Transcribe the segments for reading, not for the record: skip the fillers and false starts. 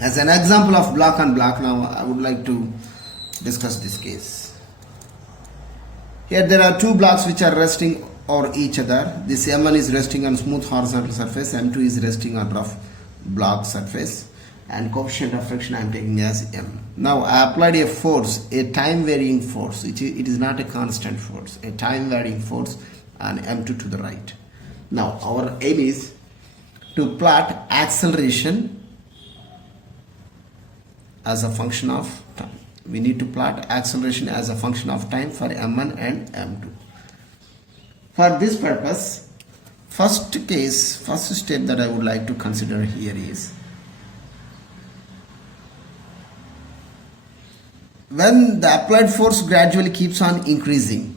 As an example of block on block, now I would like to discuss this case. Here there are two blocks which are resting over each other. This M1 is resting on smooth horizontal surface, M2 is resting on rough block surface, and coefficient of friction I am taking as M. Now I applied a force, a time varying force. It is not a constant force, a time varying force on M2 to the right. Now our aim is to plot acceleration as a function of time. We need to plot acceleration as a function of time for M1 and M2. For this purpose, first step that I would like to consider here is, when the applied force gradually keeps on increasing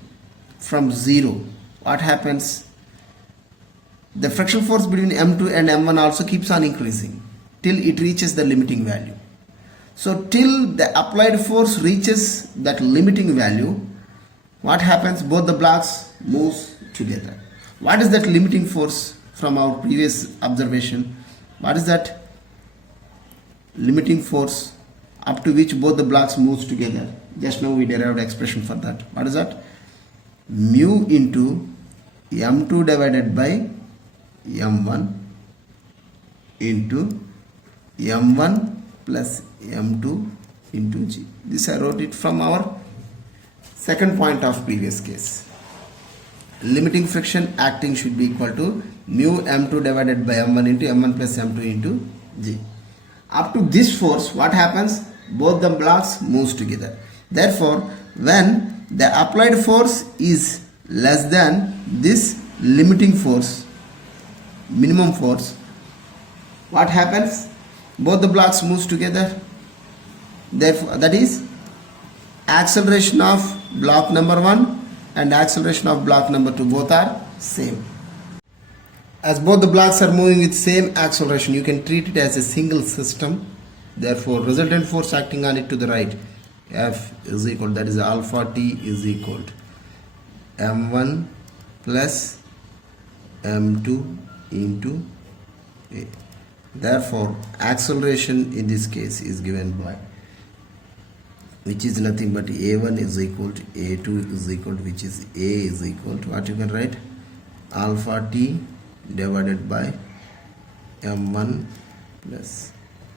from 0, what happens? The friction force between M2 and M1 also keeps on increasing till it reaches the limiting value. So till the applied force reaches that limiting value, what happens? Both the blocks moves together. What is that limiting force from our previous observation? What is that limiting force up to which both the blocks moves together? Just now we derived expression for that. What is that? Mu into M2 divided by M1 into M1 plus M2 into G. This I wrote it from our second point of previous case. Limiting friction acting should be equal to mu M2 divided by M1 into M1 plus M2 into G. Up to this force, what happens? Both the blocks moves together. Therefore, when the applied force is less than this limiting force, minimum force, what happens? Both the blocks moves together. Therefore, that is acceleration of block number 1 and acceleration of block number 2, both are same. As both the blocks are moving with same acceleration, you can treat it as a single system. Therefore, resultant force acting on it to the right, F is equal, that is alpha T is equal to M1 plus M2 into A. Therefore, acceleration in this case is given by, which is nothing but A1 is equal to A2 is equal to, which is A is equal to, what you can write? Alpha T divided by M1 plus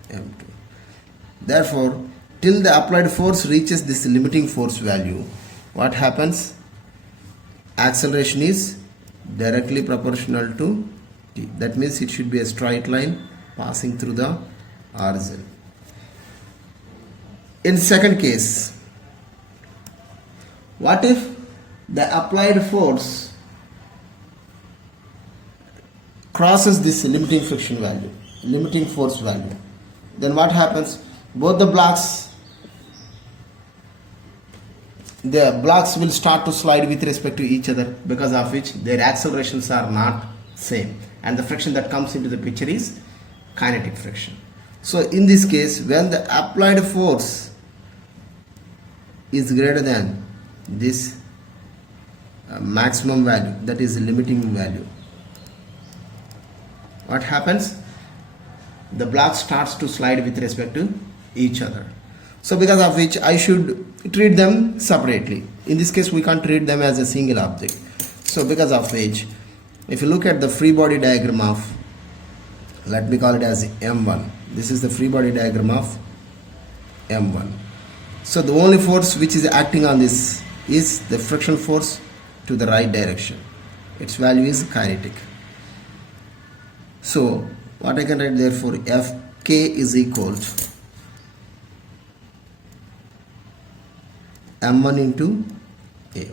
M2. Therefore, till the applied force reaches this limiting force value, what happens? Acceleration is directly proportional to T. That means it should be a straight line passing through the origin. In second case, what if the applied force crosses this limiting friction value, limiting force value? Then what happens? Both the blocks will start to slide with respect to each other, because of which their accelerations are not same, and the friction that comes into the picture is kinetic friction. So in this case, when the applied force is greater than this maximum value, that is limiting value, what happens? The block starts to slide with respect to each other. So because of which I should treat them separately. In this case, we can't treat them as a single object. So because of which, if you look at the free body diagram of, let me call it as M1. This is the free body diagram of M1. So the only force which is acting on this is the friction force to the right direction. Its value is kinetic. So what I can write, therefore, Fk is equal to M1 into A1.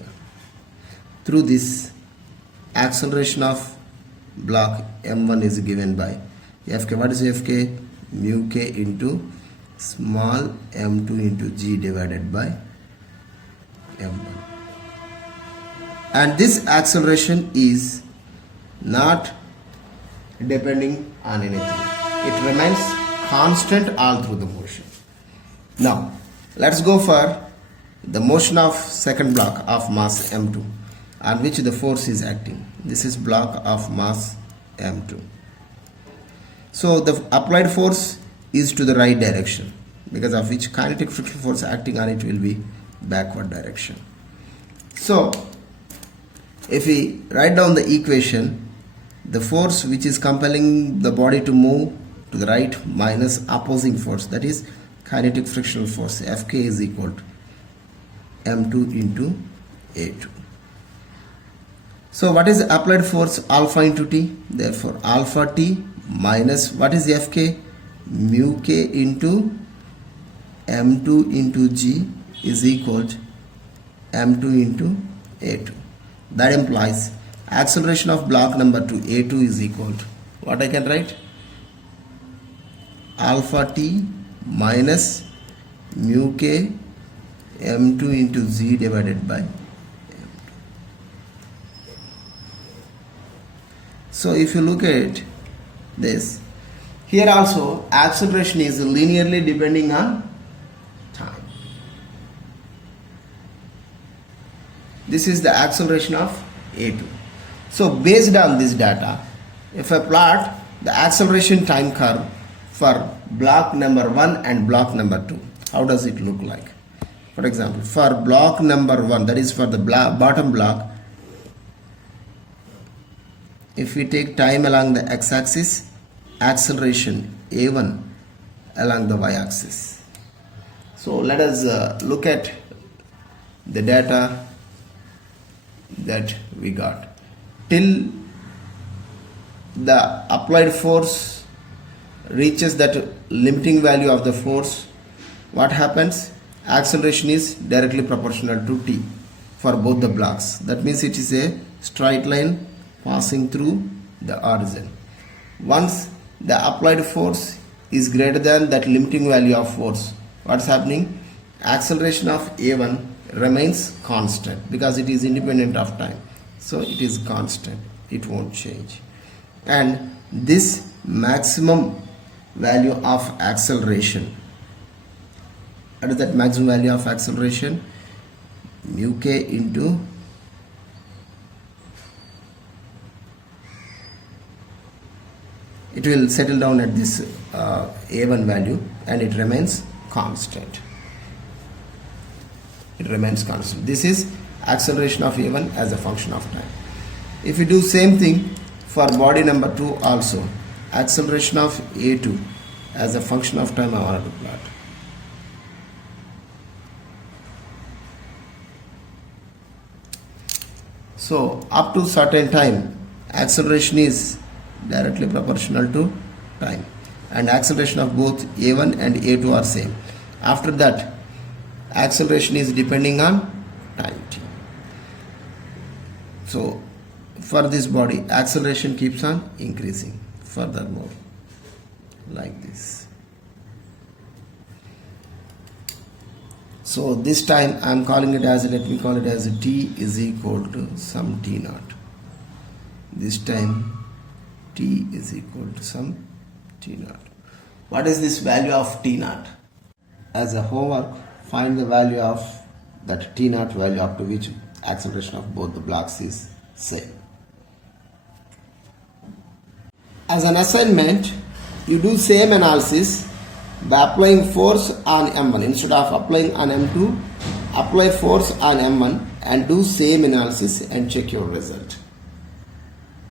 Through this, acceleration of block M1 is given by Fk. What is Fk? Mu k into small m2 into g divided by m1. And this acceleration is not depending on anything. It remains constant all through the motion. Now, let's go for the motion of second block of mass m2 on which the force is acting. This is block of mass m2. So the applied force is to the right direction, because of which kinetic friction force acting on it will be backward direction. So if we write down the equation, the force which is compelling the body to move to the right minus opposing force, that is kinetic frictional force, Fk is equal to m2 into a2. So what is the applied force? Alpha into t. Therefore alpha t minus what is Fk? Mu k into m2 into g is equal to m2 into a2. That implies acceleration of block number 2 a2 is equal to what I can write? Alpha t minus mu k m2 into z divided by m2. So if you look at this, here also acceleration is linearly depending on time. This is the acceleration of a2. So based on this data, if I plot the acceleration time curve for block number 1 and block number 2, how does it look like? For example, for block number 1, that is for the bottom block, if we take time along the x-axis, acceleration a1 along the y-axis. So let us look at the data that we got. Till the applied force reaches that limiting value of the force, what happens? Acceleration is directly proportional to t for both the blocks. That means it is a straight line passing through the origin. Once the applied force is greater than that limiting value of force, what's happening? Acceleration of a1 remains constant because it is independent of time. So it is constant, it won't change. And this maximum value of acceleration, what is that maximum value of acceleration? Mu k into it will settle down at this a1 value and it remains constant. It remains constant. This is acceleration of a1 as a function of time. If we do same thing for body number 2 also, acceleration of a2 as a function of time I want to plot. So up to certain time, acceleration is directly proportional to time, and acceleration of both a1 and a2 are same. After that, acceleration is depending on time t. So for this body, acceleration keeps on increasing furthermore, like this. So this time I am calling it as, let me call it as t is equal to some t naught. This time t is equal to some t naught. What is this value of t naught? As a homework, find the value of that t naught value up to which acceleration of both the blocks is same. As an assignment, you do same analysis by applying force on M1. Instead of applying on M2, apply force on M1 and do same analysis and check your result.